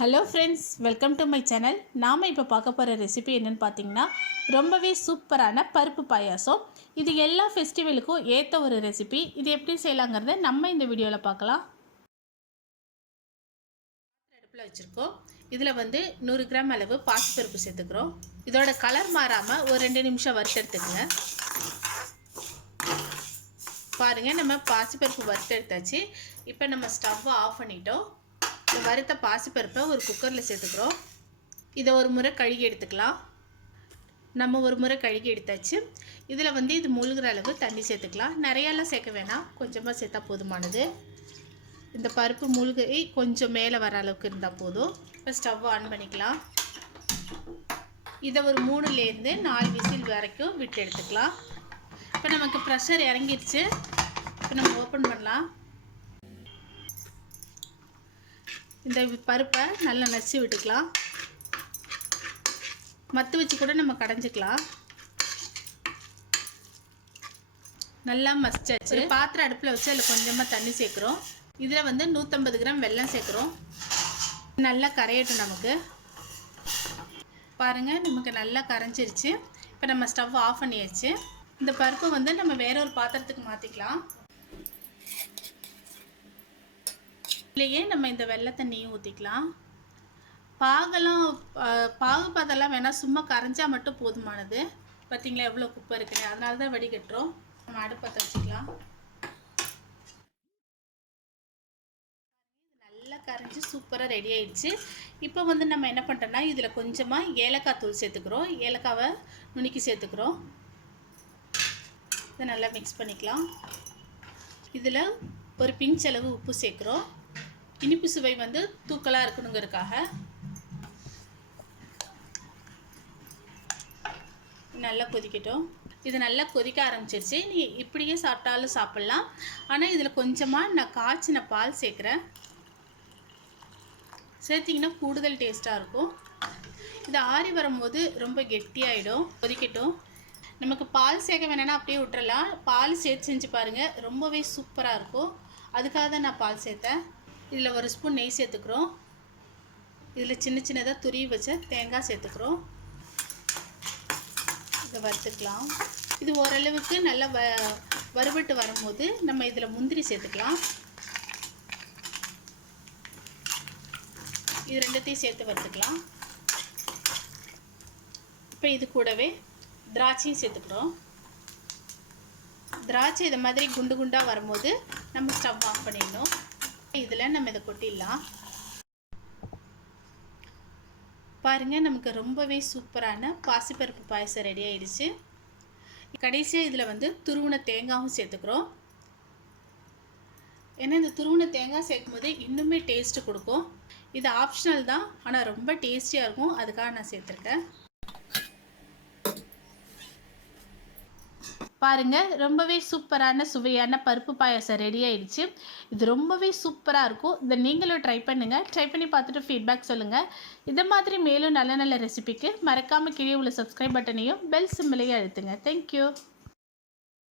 Hello friends, welcome to my channel. நாம் இப்போ பார்க்க போகிற ரெசிபி என்னென்னு பார்த்தீங்கன்னா, ரொம்பவே சூப்பரான பருப்பு பாயாசம். இது எல்லா ஃபெஸ்டிவலுக்கும் ஏற்ற ஒரு ரெசிபி. இது எப்படி செய்யலாங்கிறத நம்ம இந்த வீடியோவில் பார்க்கலாம். அடுப்பில் வச்சுருக்கோம். இதில் 100 கிராம் அளவு பாசிப்பருப்பு சேர்த்துக்கிறோம். இதோட கலர் மாறாமல் ஒரு 2 நிமிஷம் வறுத்தெடுத்துக்குங்க. பாருங்கள், நம்ம பாசிப்பருப்பு வறுத்தெடுத்தாச்சு. இப்போ நம்ம ஸ்டவ்வை ஆஃப் பண்ணிட்டோம். வறுத்த பாசிப்பருப்பை ஒரு குக்கரில் சேர்த்துக்கிறோம். இதை ஒரு முறை கழுகி எடுத்துக்கலாம். நம்ம ஒரு முறை கழுகி எடுத்தாச்சு. இதில் இது மூழ்கிற அளவு தண்ணி சேர்த்துக்கலாம். நிறையாலாம் சேர்க்க வேணாம், கொஞ்சமாக சேர்த்தா போதுமானது. இந்த பருப்பு மூழ்கி கொஞ்சம் மேலே வர அளவுக்கு இருந்தால் போதும். இப்போ ஸ்டவ் ஆன் பண்ணிக்கலாம். இதை ஒரு 3லேருந்து 4 விசில் வரைக்கும் விட்டு எடுத்துக்கலாம். இப்போ நமக்கு ப்ரெஷர் இறங்கிடுச்சு. இப்போ நம்ம ஓப்பன் பண்ணலாம். இந்த பருப்பை நல்லா நச்சு விட்டுக்கலாம். மத்து வச்சு கூட நம்ம கடைஞ்சிக்கலாம். நல்லா மசிச்சாச்சு. ஒரு பாத்திரம் அடுப்பில் வச்சு அதில் கொஞ்சமாக தண்ணி சேர்க்குறோம். இதில் 150 கிராம் வெல்லம் சேர்க்குறோம். நல்லா கரையட்டும். நமக்கு பாருங்கள், நமக்கு நல்லா கரைஞ்சிருச்சு. இப்போ நம்ம ஸ்டவ் ஆஃப் பண்ணியாச்சு. இந்த பருப்பை நம்ம வேற ஒரு பாத்திரத்துக்கு மாற்றிக்கலாம். இதுலேயே நம்ம இந்த வெள்ளை தண்ணியும் ஊற்றிக்கலாம். பாகுபாதெல்லாம் வேணால், சும்மா கரைஞ்சால் மட்டும் போதுமானது. பார்த்திங்களா எவ்வளோ குப்பை இருக்குன்னு, அதனால தான் வடிகட்டுறோம். நம்ம அடுப்பத்தை வச்சுக்கலாம். நல்லா கரைஞ்சி சூப்பராக ரெடி ஆயிடுச்சு. இப்போ நம்ம என்ன பண்ணுறோன்னா, இதில் கொஞ்சமாக ஏலக்காய் தூள் சேர்த்துக்கிறோம். ஏலக்காவை நுணுக்கி சேர்த்துக்கிறோம். இதை நல்லா மிக்ஸ் பண்ணிக்கலாம். இதில் ஒரு பிஞ்ச் அளவு உப்பு சேர்க்குறோம். இனிப்பு சுவை தூக்கலாக இருக்கணுங்கிறதுக்காக. நல்லா கொதிக்கட்டும். இது நல்லா கொதிக்க ஆரம்பிச்சிருச்சு. நீ இப்படியே சாப்பிட்டாலும் சாப்பிட்லாம். ஆனால் இதில் கொஞ்சமாக நான் காய்ச்சின பால் சேர்க்குறேன். சேர்த்திங்கன்னா கூடுதல் டேஸ்ட்டாக இருக்கும். இது ஆறி வரும்போது ரொம்ப கெட்டியாகிடும். கொதிக்கட்டும். நமக்கு பால் சேர்க்க வேணான்னா அப்படியே விட்டுறலாம். பால் சேர்த்து செஞ்சு பாருங்கள், ரொம்பவே சூப்பராக இருக்கும். அதுக்காக தான் நான் பால் சேர்த்தேன். இதில் ஒரு ஸ்பூன் நெய் சேர்த்துக்கிறோம். இதில் சின்ன சின்னதாக துருவி வச்ச தேங்காய் சேர்த்துக்கிறோம். இதை வறுத்துக்கலாம். இது ஓரளவுக்கு நல்லா வறுபட்டு வரும்போது நம்ம இதில் முந்திரி சேர்த்துக்கலாம். இது ரெண்டுத்தையும் சேர்த்து வறுத்துக்கலாம். இப்போ இது கூடவே திராட்சையும் சேர்த்துக்கிறோம். திராட்சை இதை மாதிரி குண்டு குண்டாக வரும்போது நம்ம ஸ்டவ் ஆஃப் பண்ணிடணும். இதில் நம்ம இதை கொட்டிடலாம். பாருங்கள், நமக்கு ரொம்பவே சூப்பரான பாசிப்பருப்பு பாயசம் ரெடி ஆயிடுச்சு. கடைசியாக இதில் துருவின தேங்காயும் சேர்த்துக்கிறோம். ஏன்னா இந்த துருவின தேங்காய் சேர்க்கும் போது இன்னுமே டேஸ்ட்டு கொடுக்கும். இது ஆப்ஷனல் தான், ஆனால் ரொம்ப டேஸ்டியாக இருக்கும். அதுக்காக நான் சேர்த்துருக்கேன். பாருங்கள், ரொம்பவே சூப்பரான சுவையான பருப்பு பாயாசம் ரெடி ஆயிடுச்சு. இது ரொம்பவே சூப்பராக இருக்கும். இதை நீங்களும் ட்ரை பண்ணுங்கள். ட்ரை பண்ணி பார்த்துட்டு ஃபீட்பேக் சொல்லுங்கள். இதை மாதிரி மேலும் நல்ல நல்ல ரெசிபிக்கு மறக்காமல் கீழே உள்ள சப்ஸ்கிரைப் பட்டனையும் பெல் சிம்பிளையும் அழுத்துங்க. தேங்க்யூ.